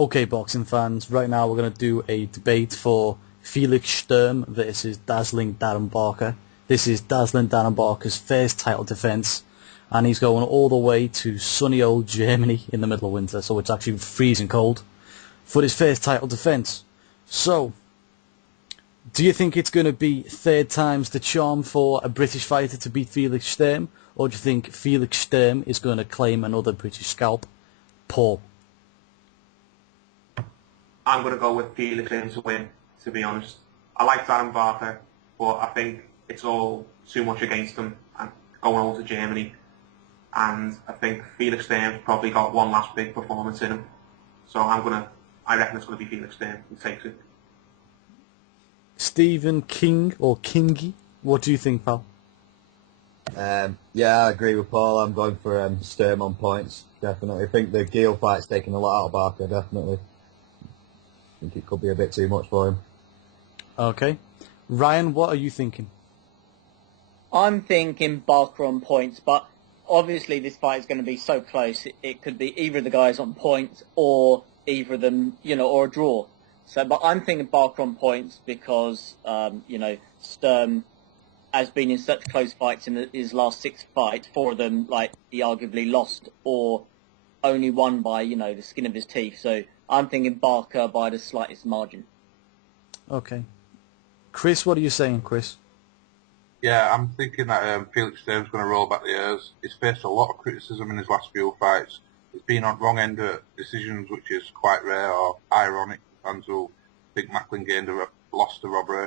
Okay, boxing fans, right now we're going to do a debate for Felix Sturm versus Dazzling Darren Barker. This is Dazzling Darren Barker's first title defence, and he's going all the way to sunny old Germany in the middle of winter, so it's actually freezing cold, for his first title defence. So, do you think it's going to be third time's the charm for a British fighter to beat Felix Sturm, or do you think Felix Sturm is going to claim another British scalp? Paul? I'm going to go with Felix Sturm to win, to be honest. I like Darren Barker, but I think it's all too much against him and going over to Germany. And I think Felix Sturm's probably got one last big performance in him. So I reckon it's going to be Felix Sturm who takes it. Stephen King, or Kingy, what do you think, pal? Yeah, I agree with Paul. I'm going for Sturm on points, definitely. I think the Geel fight's taken a lot out of Barker, definitely. I think it could be a bit too much for him. Okay. Ryan, what are you thinking? I'm thinking Barker on points, but obviously this fight is going to be so close. It could be either of the guys on points or either of them, or a draw. So, but I'm thinking Barker on points because, Sturm has been in such close fights in his last 6 fights. 4 of them, he arguably lost or only won by, the skin of his teeth. So I'm thinking Barker by the slightest margin. Okay. Chris, what are you saying, Chris? Yeah, I'm thinking that Felix Sturm's going to roll back the years. He's faced a lot of criticism in his last few fights. He's been on wrong end of decisions, which is quite rare or ironic. Fans who think Macklin gained a loss to Rob Ray.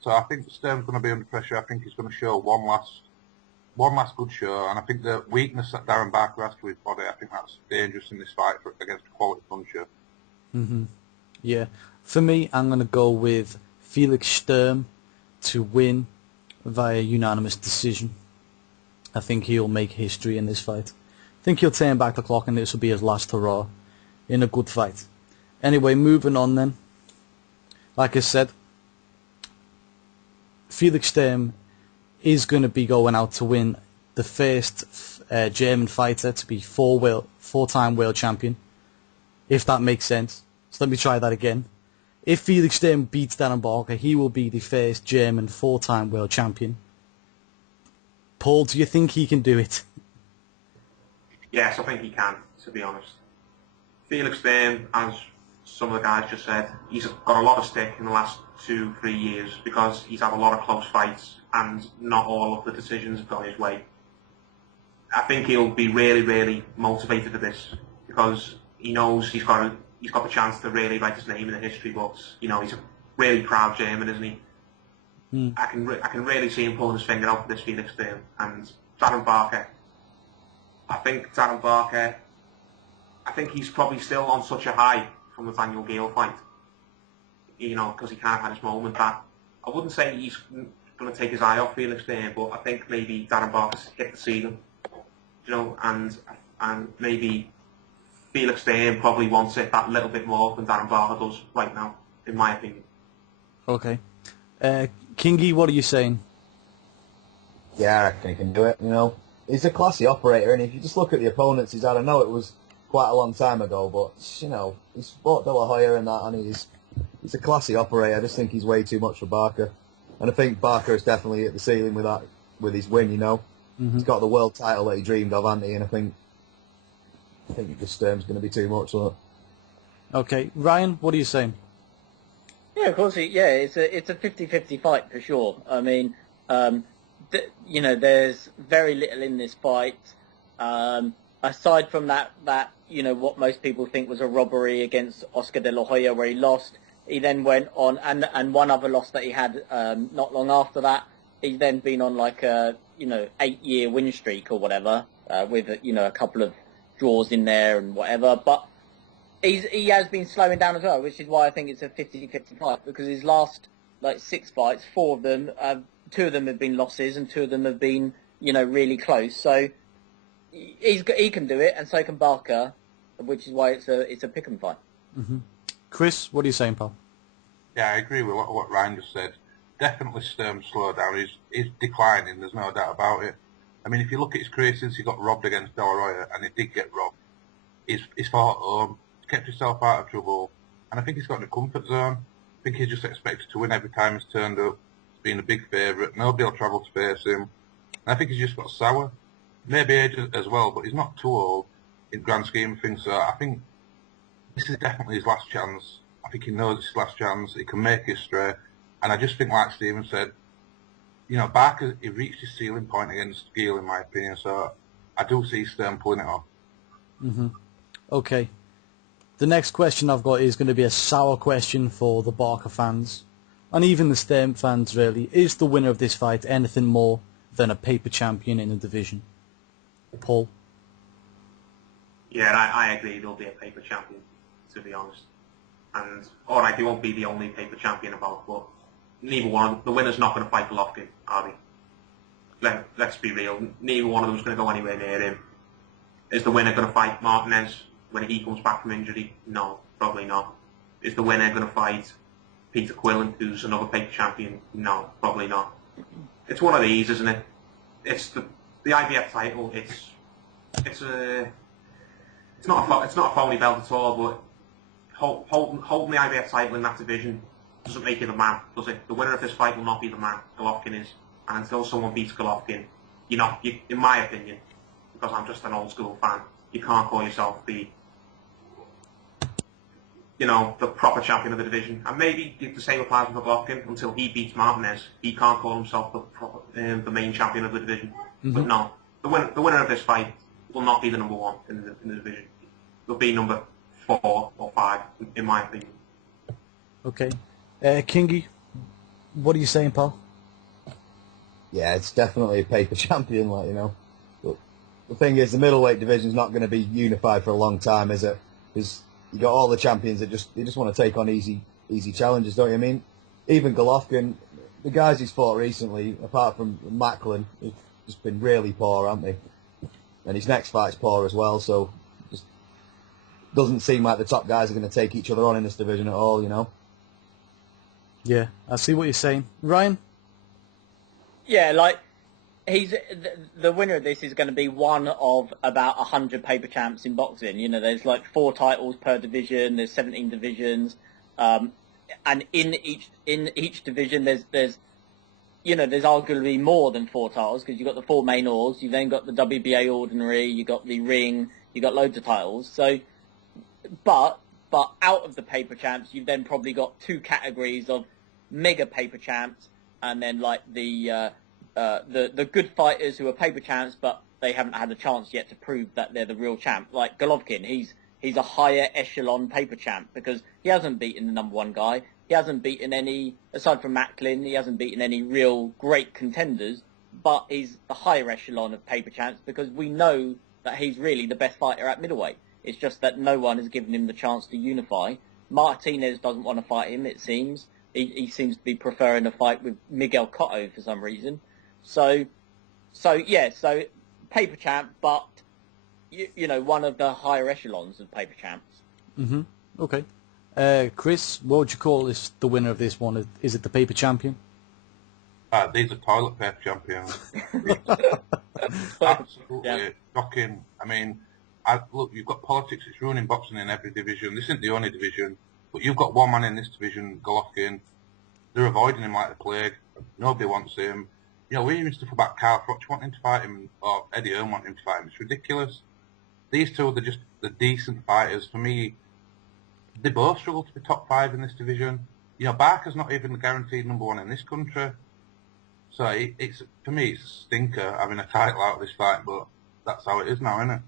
So I think Sturm's going to be under pressure. I think he's going to show one last good show, and I think the weakness that Darren Barker has to his body, I think that's dangerous in this fight against a quality puncher. Yeah. For me, I'm going to go with Felix Sturm to win via unanimous decision. I think he'll make history in this fight. I think he'll turn back the clock and this will be his last hurrah in a good fight. Anyway, moving on then. Like I said, Felix Sturm is going to be going out to win the first German fighter to be four-time world champion, if that makes sense. So let me try that again. If Felix Sturm beats Darren Barker, he will be the first German 4-time world champion. Paul, do you think he can do it? Yes, I think he can, to be honest. Felix Sturm, as some of the guys just said, he's got a lot of stick in the last 2-3 years because he's had a lot of close fights and not all of the decisions have gone his way. I think he'll be really, really motivated for this because he knows he's got the chance to really write his name in the history books. He's a really proud German, isn't he? I can really see him pulling his finger out for this Felix Sturm. And Darren Barker, I think he's probably still on such a high from the Daniel Gale fight, because he kind of had his moment back. I wouldn't say he's going to take his eye off Felix Sturm, but I think maybe Darren Barker's hit the ceiling, and maybe Felix Sturm probably wants it that little bit more than Darren Barker does right now, in my opinion. Okay. Kingy, what are you saying? Yeah, I reckon he can do it, He's a classy operator, and if you just look at the opponents he's had, I know it was quite a long time ago, but, he's fought De La Hoya and that, and he's a classy operator. I just think he's way too much for Barker. And I think Barker is definitely hit the ceiling with his win, He's got the world title that he dreamed of, hasn't he? And I think the Sturm's going to be too much, isn't it? Okay. Ryan, what are you saying? Yeah, of course. It's a 50-50 fight for sure. I mean, there's very little in this fight. Aside from that, what most people think was a robbery against Oscar De La Hoya where he lost, he then went on, and one other loss that he had not long after that, he's then been on like a, 8-year win streak or whatever, with, a couple of draws in there and whatever, but he has been slowing down as well, which is why I think it's a 50-50 fight, because his last, 6 fights, 4 of them, 2 of them have been losses and 2 of them have been, really close, so he can do it, and so can Barker, which is why it's a pick 'em fight. Chris, what are you saying, pal? Yeah, I agree with what Ryan just said. Definitely Sturm's slowed down. He's declining, there's no doubt about it. I mean, if you look at his career since he got robbed against De La Hoya, and he did get robbed, he's fought at home. kept himself out of trouble, and I think he's got in a comfort zone. I think he's just expected to win every time he's turned up. He's been a big favourite. Nobody will travel to face him. And I think he's just got sour. Maybe age as well, but he's not too old in grand scheme of things. So I think this is definitely his last chance. I think he knows it's his last chance. He can make history. And I just think, like Stephen said, Barker, he reached his ceiling point against Gill, in my opinion. So I do see Sturm pulling it off. Mm-hmm. Okay. The next question I've got is going to be a sour question for the Barker fans, and even the Sturm fans, really. Is the winner of this fight anything more than a paper champion in the division? Paul? Yeah, I agree. There'll be a paper champion, to be honest. And alright, he won't be the only paper champion about, but neither one. The winner's not going to fight Golovkin, are they? Let's be real. Neither one of them's going to go anywhere near him. Is the winner going to fight Martinez when he comes back from injury? No, probably not. Is the winner going to fight Peter Quillen, who's another paper champion? No, probably not. It's one of these, isn't it? It's the IBF title. It's not a phony belt at all. But holding the IBF title in that division doesn't make you the man, does it? The winner of this fight will not be the man. Golovkin is, and until someone beats Golovkin, in my opinion, because I'm just an old school fan, you can't call yourself the proper champion of the division. And maybe the same applies with Golovkin. Until he beats Martinez, he can't call himself the main champion of the division. Mm-hmm. But no, the winner of this fight will not be the number one in the division. They'll be number 4 or 5, in my opinion. Okay. Kingy, what are you saying, pal? Yeah, it's definitely a paper champion, But the thing is, the middleweight division's not going to be unified for a long time, is it? Because you got all the champions that just want to take on easy challenges, don't you? I mean, even Golovkin, the guys he's fought recently, apart from Macklin, have just been really poor, haven't they? And his next fight's poor as well, so just doesn't seem like the top guys are going to take each other on in this division at all, Yeah, I see what you're saying. Ryan? Yeah, he's the winner of this is going to be one of about 100 paper champs in boxing. There's 4 titles per division. There's 17 divisions, and in each division there's arguably more than 4 titles, because you've got the 4 main alls, you've then got the WBA ordinary, you've got the ring, you've got loads of titles. So, but out of the paper champs, you've then probably got 2 categories of mega paper champs, and then the good fighters who are paper champs, but they haven't had a chance yet to prove that they're the real champ. Like Golovkin, he's a higher echelon paper champ because he hasn't beaten the number 1 guy. He hasn't beaten any, aside from Macklin, he hasn't beaten any real great contenders, but he's the higher echelon of paper champs because we know that he's really the best fighter at middleweight. It's just that no one has given him the chance to unify. Martinez doesn't want to fight him, it seems. He seems to be preferring a fight with Miguel Cotto for some reason. So paper champ, but one of the higher echelons of paper champs. Mm-hmm. Okay. Chris, what would you call this? The winner of this one? Is it the paper champion? These are toilet paper champions. Absolutely shocking. I mean, look, you've got politics. It's ruining boxing in every division. This isn't the only division, but you've got one man in this division, Golovkin. They're avoiding him like the plague. Nobody wants him. We're hearing stuff about Carl Froch wanting to fight him, or Eddie Hearn wanting to fight him. It's ridiculous. These two are just the decent fighters. For me, they both struggle to be top 5 in this division. Barker's not even the guaranteed number 1 in this country. So it's for me, it's a stinker having a title out of this fight, but that's how it is now, isn't it?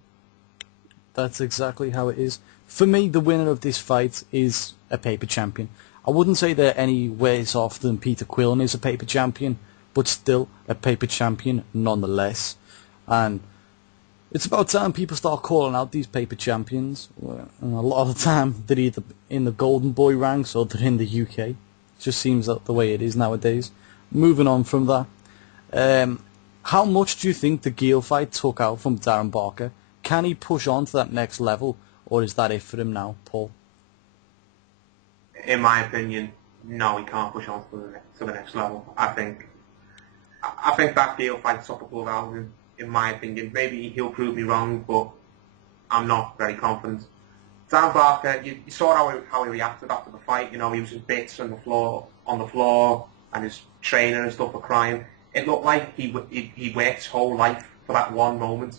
That's exactly how it is. For me, the winner of this fight is a paper champion. I wouldn't say they're any ways off than Peter Quillen is a paper champion, but still a paper champion nonetheless. And it's about time people start calling out these paper champions. And a lot of the time, they're either in the Golden Boy ranks or they're in the UK. It just seems that the way it is nowadays. Moving on from that, how much do you think the Gill fight took out from Darren Barker? Can he push on to that next level, or is that it for him now, Paul? In my opinion, no, he can't push on to the next level. I think that Gill fight took a blow out of him. In my opinion, maybe he'll prove me wrong, but I'm not very confident. Dan Barker, you saw how he reacted after the fight. You know, he was in bits on the floor, and his trainer and stuff were crying. It looked like he worked his whole life for that one moment.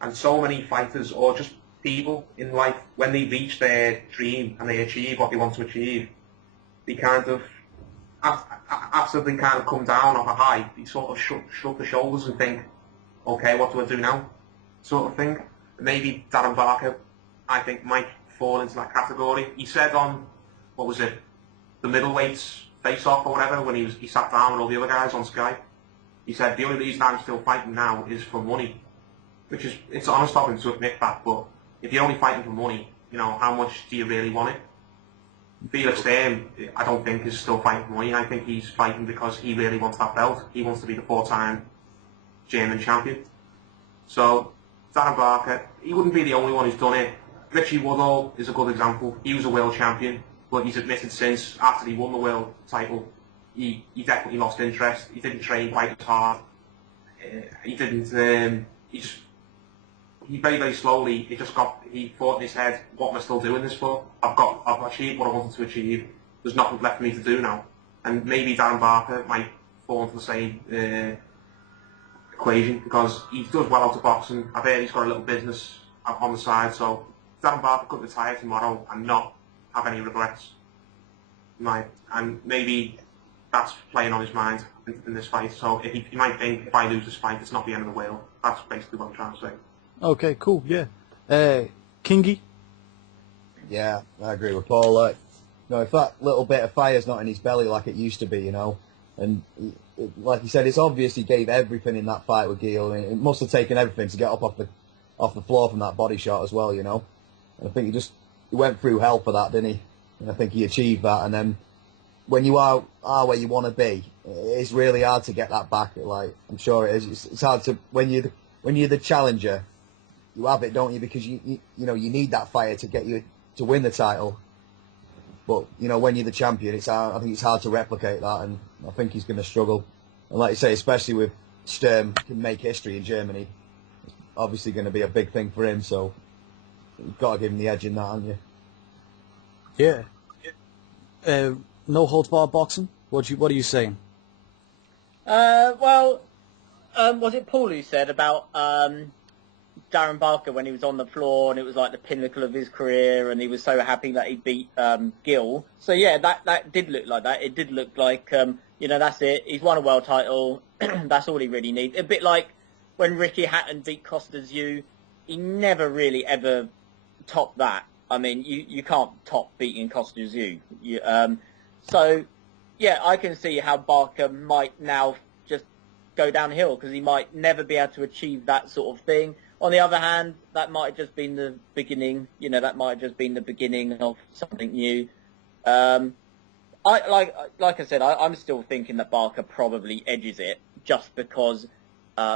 And so many fighters, or just people in life, when they reach their dream and they achieve what they want to achieve, they kind of, after they kind of come down off a high, they sort of shrug their shoulders and think, okay, what do I do now? Sort of thing. Maybe Darren Barker, I think, might fall into that category. He said on, what was it, the middleweights face-off or whatever, when he sat down with all the other guys on Sky, he said, the only reason I'm still fighting now is for money. Which is, it's honest of him to admit that, but if you're only fighting for money, you know, how much do you really want it? Felix Sturm, I don't think, is still fighting for money. I think he's fighting because he really wants that belt. He wants to be the 4-time German champion. So, Darren Barker, he wouldn't be the only one who's done it. Richie Woodall is a good example. He was a world champion, but he's admitted since, after he won the world title, he definitely lost interest. He didn't train quite as hard. He very, very slowly, he thought in his head, what am I still doing this for? I've achieved what I wanted to achieve. There's nothing left for me to do now. And maybe Darren Barker might fall into the same equation, because he does well out of boxing. I've heard he's got a little business on the side, so Darren Barker could retire tomorrow and not have any regrets. And maybe that's playing on his mind in this fight. So he might think, if I lose this fight, it's not the end of the world. That's basically what I'm trying to say. Okay, cool, yeah. Kingy? Yeah, I agree with Paul. Like, you know, if that little bit of fire's not in his belly like it used to be, you know, and like you said, it's obvious he gave everything in that fight with Gil. And it must have taken everything to get up off the floor from that body shot as well, you know. And I think he went through hell for that, didn't he? And I think he achieved that. And then when you are where you want to be, it's really hard to get that back. Like, I'm sure it is. It's hard to when you're the challenger. You have it, don't you? Because you know you need that fire to get you to win the title. But you know when you're the champion, it's hard, I think it's hard to replicate that, and I think he's going to struggle. And like you say, especially with Sturm can make history in Germany, it's obviously going to be a big thing for him. So you've got to give him the edge in that, haven't you? Yeah. No holds barred boxing. What are you saying? Was it Paul who said about Darren Barker when he was on the floor and it was like the pinnacle of his career and he was so happy that he beat Gil? So yeah, that did look like that. It did look like, you know, that's it. He's won a world title. That's all he really needs. A bit like when Ricky Hatton beat Costa Zhu. He never really ever topped that. I mean, you can't top beating Costa Zhu. So yeah, I can see how Barker might now just go downhill because he might never be able to achieve that sort of thing. On the other hand, that might have just been the beginning. You know, that might have just been the beginning of something new. Like I said, I'm still thinking that Barker probably edges it, just because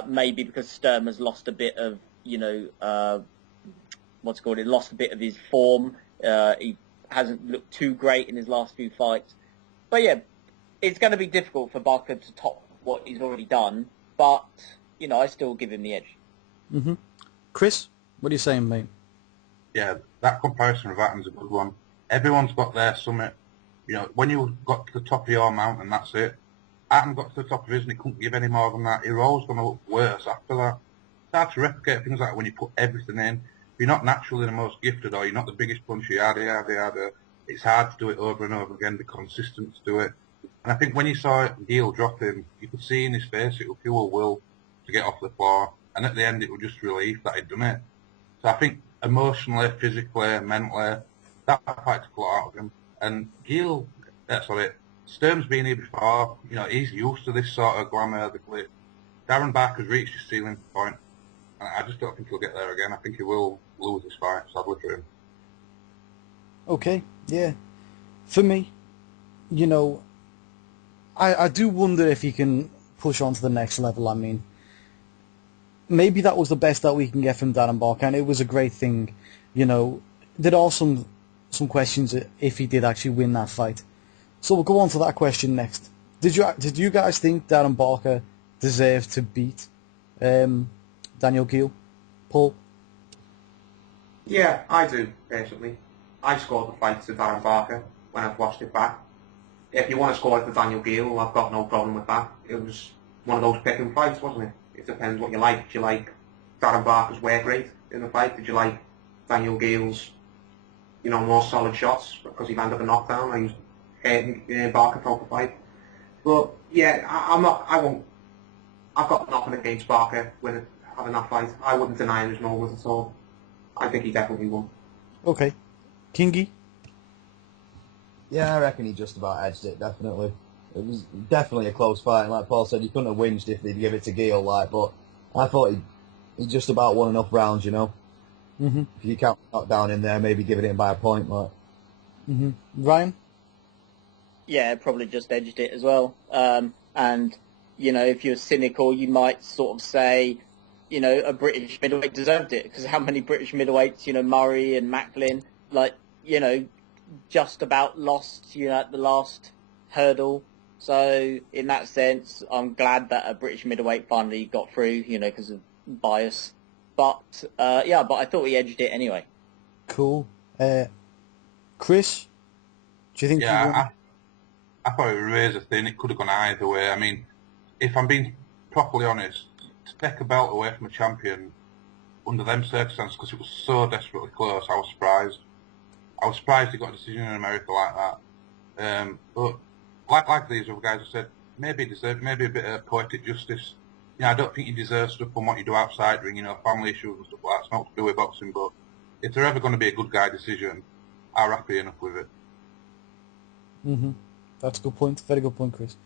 maybe because Sturm has lost a bit of, you know, lost a bit of his form. He hasn't looked too great in his last few fights. But yeah, it's going to be difficult for Barker to top what he's already done. But you know, I still give him the edge. Mm-hmm. Chris, what are you saying, mate? Yeah, that comparison with Atton's a good one. Everyone's got their summit. You know, when you got to the top of your mountain, that's it. Atton got to the top of his and he couldn't give any more than that. You're always going to look worse after that. It's hard to replicate things like that when you put everything in. If you're not naturally the most gifted or you're not the biggest puncher, yada, it's hard to do it over and over again, be consistent to do it. And I think when you saw Gil drop him, you could see in his face it was pure will to get off the floor. And at the end, it was just relief that he'd done it. So I think emotionally, physically, mentally, that fight took a lot out of him. And Gil, Sturm's been here before. You know, he's used to this sort of glamour. Darren Barker's reached his ceiling point. And I just don't think he'll get there again. I think he will lose this fight, sadly for him. Okay, yeah. For me, you know, I do wonder if he can push on to the next level. I mean, maybe that was the best that we can get from Darren Barker, and it was a great thing. You know, there are some questions if he did actually win that fight. So we'll go on to that question next. Did you guys think Darren Barker deserved to beat Daniel Gil? Paul? Yeah, I do, personally. I scored the fight to Darren Barker when I've watched it back. If you want to score it to Daniel Geale, I've got no problem with that. It was one of those picking fights, wasn't it? It depends what you like. Did you like Darren Barker's work rate in the fight? Did you like Daniel Geale's, more solid shots because he landed a knockdown and he was hitting Barker throughout the fight? But yeah, I'm not. I won't. I've got nothing against Barker having that fight. I wouldn't deny him his moment at all. I think he definitely won. Okay. Kingy? Yeah, I reckon he just about edged it, definitely. It was definitely a close fight, and like Paul said, he couldn't have whinged if they'd give it to Geale, but I thought he just about won enough rounds, Mm-hmm. If you count knockdown in there, maybe giving it him by a point, Mm-hmm. Ryan? Yeah, probably just edged it as well. And, if you're cynical, you might sort of say, a British middleweight deserved it, because how many British middleweights, Murray and Macklin, just about lost, at the last hurdle. So in that sense, I'm glad that a British middleweight finally got through, because of bias. But but I thought he edged it anyway. Cool. Chris? Do you think he won? Yeah, I thought it was razor thin. It could have gone either way. I mean, if I'm being properly honest, to take a belt away from a champion under them circumstances, because it was so desperately close, I was surprised. I was surprised he got a decision in America like that. But like these other guys have said, maybe he deserved maybe a bit of poetic justice. I don't think he deserves stuff on what you do outside ring, family issues and stuff like that. It's not to do with boxing, but if they're ever going to be a good guy decision, I'm happy enough with it. Mm-hmm. That's a good point. Very good point, Chris.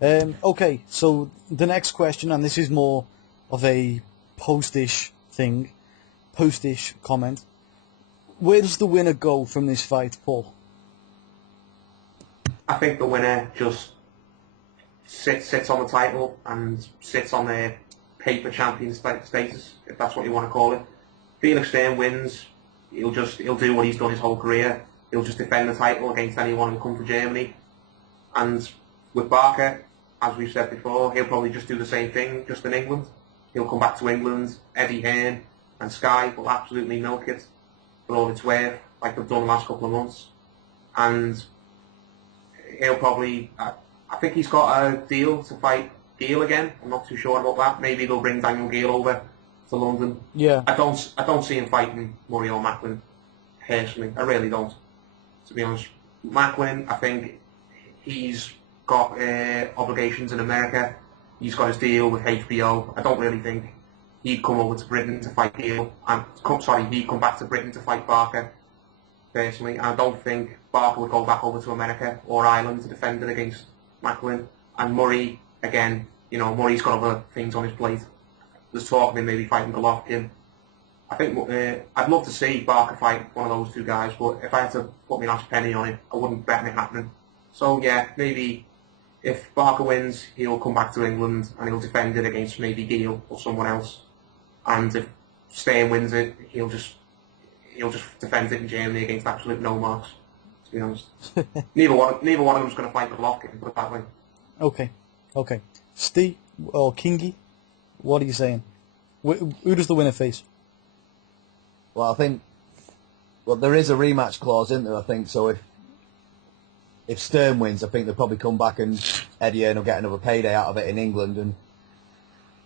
Okay, so the next question, and this is more of a post-ish thing, post-ish comment. Where does the winner go from this fight, Paul? I think the winner just sits on the title and sits on their paper champion status, if that's what you want to call it. Felix Sturm wins. He'll do what he's done his whole career. He'll just defend the title against anyone who comes to Germany. And with Barker, as we've said before, he'll probably just do the same thing, just in England. He'll come back to England. Eddie Hearn and Sky will absolutely milk it for all it's worth, like they've done the last couple of months. And he'll probably, I think he's got a deal to fight Geale again. I'm not too sure about that. Maybe they'll bring Daniel Geale over to London. Yeah. I don't see him fighting Murray or Macklin, personally. I really don't, to be honest. Macklin, I think he's got obligations in America. He's got his deal with HBO. I don't really think he'd come over to Britain to fight Geale. He'd come back to Britain to fight Barker, personally. I don't think Barker would go back over to America or Ireland to defend it against Macklin. And Murray, again, Murray's got other things on his plate. There's talk of him maybe fighting Golovkin. I think I'd love to see Barker fight one of those two guys, but if I had to put my last penny on it, I wouldn't bet it happening. So yeah, maybe if Barker wins, he'll come back to England and he'll defend it against maybe Geale or someone else. And if Sturm wins it, he'll just defend it in Germany against absolute no marks. To be honest, neither one of them's going to fight Golovkin, put it that way. Okay. Steve or Kingy, what are you saying? Who does the winner face? Well, I think there is a rematch clause, isn't there? I think so. If Sturm wins, I think they'll probably come back and Eddie Hearn will get another payday out of it in England, and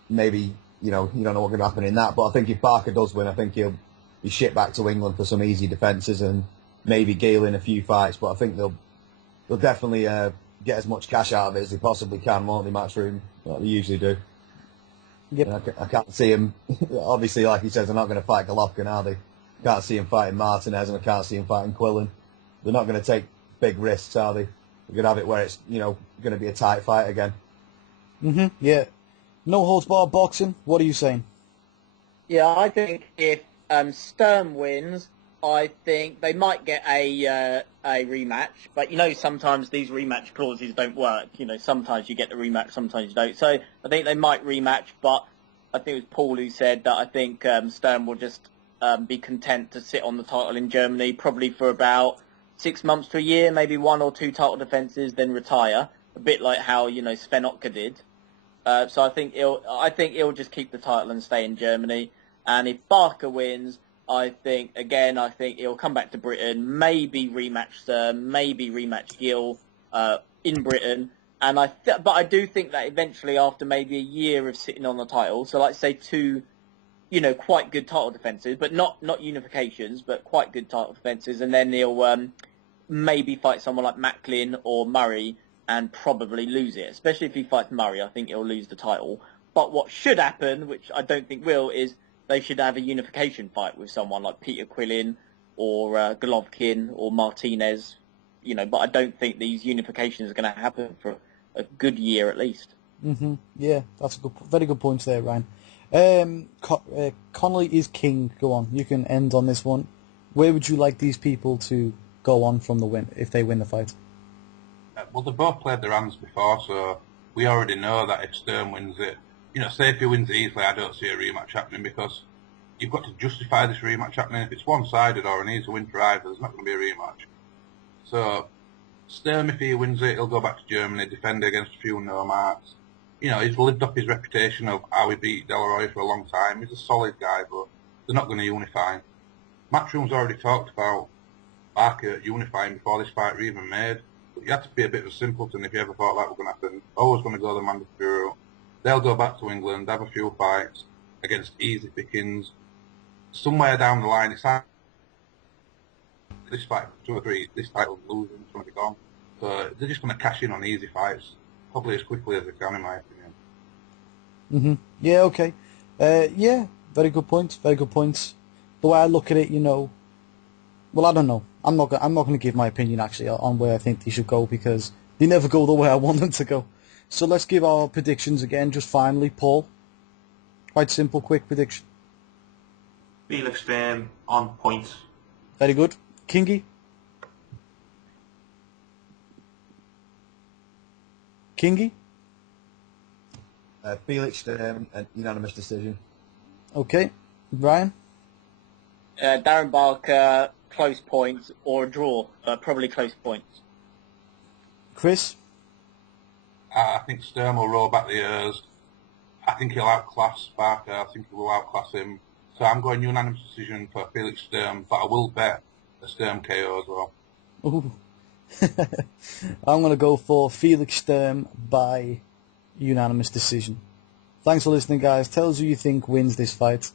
maybe you don't know what's going to happen in that. But I think if Barker does win, I think he'll be shipped back to England for some easy defences and maybe Geale in a few fights. But I think they'll definitely get as much cash out of it as they possibly can, won't they, Matchroom? Like they usually do. Yep. And I can't see him. Obviously, like he says, they're not going to fight Golovkin, are they? Can't see him fighting Martinez, and I can't see him fighting Quillen. They're not going to take big risks, are they? They're going to have it where it's going to be a tight fight again. Yeah. No holds barred boxing. What are you saying? Yeah, I think if Sturm wins, I think they might get a rematch. But sometimes these rematch clauses don't work. Sometimes you get the rematch, sometimes you don't. So I think they might rematch. But I think it was Paul who said that I think Sturm will just be content to sit on the title in Germany, probably for about 6 months to a year, maybe 1 or 2 title defences, then retire. A bit like how Sven Otka did. So I think he'll just keep the title and stay in Germany. And if Barker wins, I think he'll come back to Britain, maybe rematch Sturm, maybe rematch Gill in Britain. And but I do think that eventually, after maybe a year of sitting on the title, so like say 2, quite good title defences, but not unifications, but quite good title defences, and then he'll maybe fight someone like Macklin or Murray and probably lose it. Especially if he fights Murray, I think he'll lose the title. But what should happen, which I don't think will, is they should have a unification fight with someone like Peter Quillin or Golovkin or Martinez, but I don't think these unifications are going to happen for a good year at least. Yeah, that's very good points there, Ryan. Connolly is king. Go on, you can end on this one. Where would you like these people to go on from the win if they win the fight? Well, they both played their hands before, so we already know that if Sturm wins it, say if he wins it easily, I don't see a rematch happening because you've got to justify this rematch happening. If it's one-sided or an easy win for either, there's not going to be a rematch. So Sturm, if he wins it, he'll go back to Germany, defend against a few no-marks. He's lived up his reputation of how he beat De La Roya for a long time. He's a solid guy, but they're not going to unify him. Matchroom's already talked about Barker unifying before this fight were even made. But you had to be a bit of a simpleton if you ever thought that was going to happen. Always going to go the mandatory route. They'll go back to England, have a few fights against easy pickings. Somewhere down the line, it's like this fight, 2 or 3, this title's losing, it's going to be gone. So they're just going to cash in on easy fights, probably as quickly as they can, in my opinion. Yeah, okay. Yeah, very good points, very good points. The way I look at it, well, I don't know. I'm not going to give my opinion, actually, on where I think they should go, because they never go the way I want them to go. So let's give our predictions again, just finally. Paul, quite simple, quick prediction. Felix Sturm on points. Very good. Kingy? Kingy? Felix Sturm, a unanimous decision. Okay. Brian? Darren Barker, close points or a draw, probably close points. Chris? I think Sturm will roll back the years. I think he'll outclass Barker. I think he will outclass him. So I'm going unanimous decision for Felix Sturm, but I will bet a Sturm KO as well. Ooh. I'm going to go for Felix Sturm by unanimous decision. Thanks for listening, guys. Tell us who you think wins this fight.